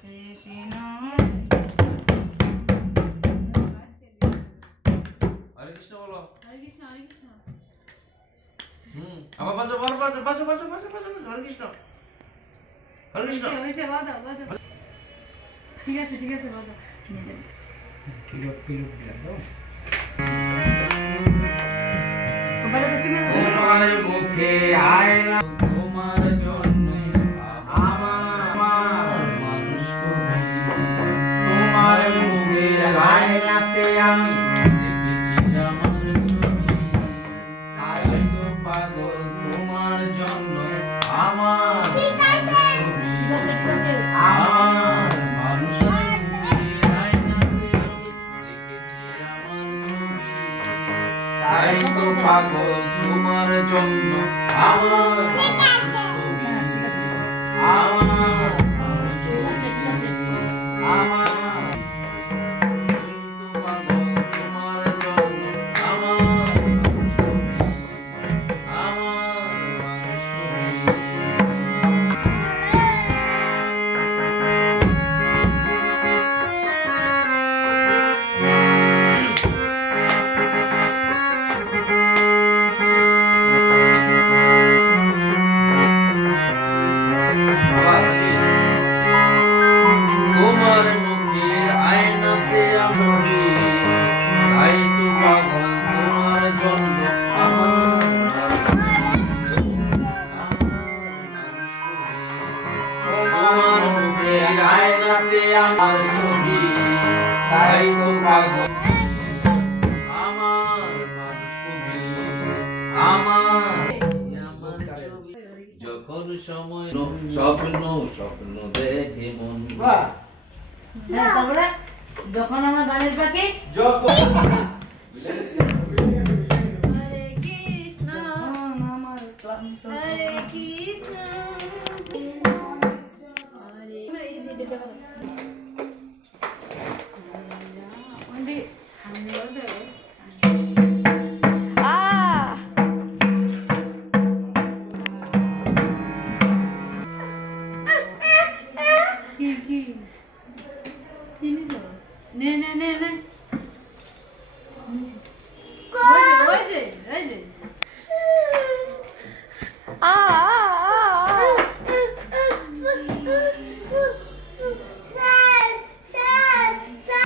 কৃষ্ণ হরে কৃষ্ণ বলো। হরে কৃষ্ণ হরে কৃষ্ণ। আবার বাজো বাজো বাজো বাজো বাজো বাজো বাজো হরে কৃষ্ণ হরে কৃষ্ণ। হয়েছে বাজাও বাজাও। ঠিক আছে বাজাও। নিয়ে যাবে। কিলো দিলাম তো তোমার মুখে আয়না তোমার জন্য আমার মানুষ তোমার মুখের আয়নাতে আমি দেখেছি আমার ছবি তাই তো পাগল তোমার জন্য আমার ছবি আমার মানুষের মুখের আয়নাতে আমি দেখেছি আমার ছবি তাই তো পাগল তোমার জন্য আমার ছবি আমার আমার তো পাগল তোমার জন্য আমার ছবি আমার তোমার মুখের আয়নাতে আমি তাই তো পাগল তোমার জন্য তোমার মুখের আয়নাতে আমার ছবি তাই তো পাগল আমার মানুষ তুমি আমার যখন সময় স্বপ্ন স্বপ্ন দেখে মন হ্যাঁ তারপরে যখন আমার গানের পাখি যখন হরে কৃষ্ণ আমার ক্লান্ত হরে কৃষ্ণ হরে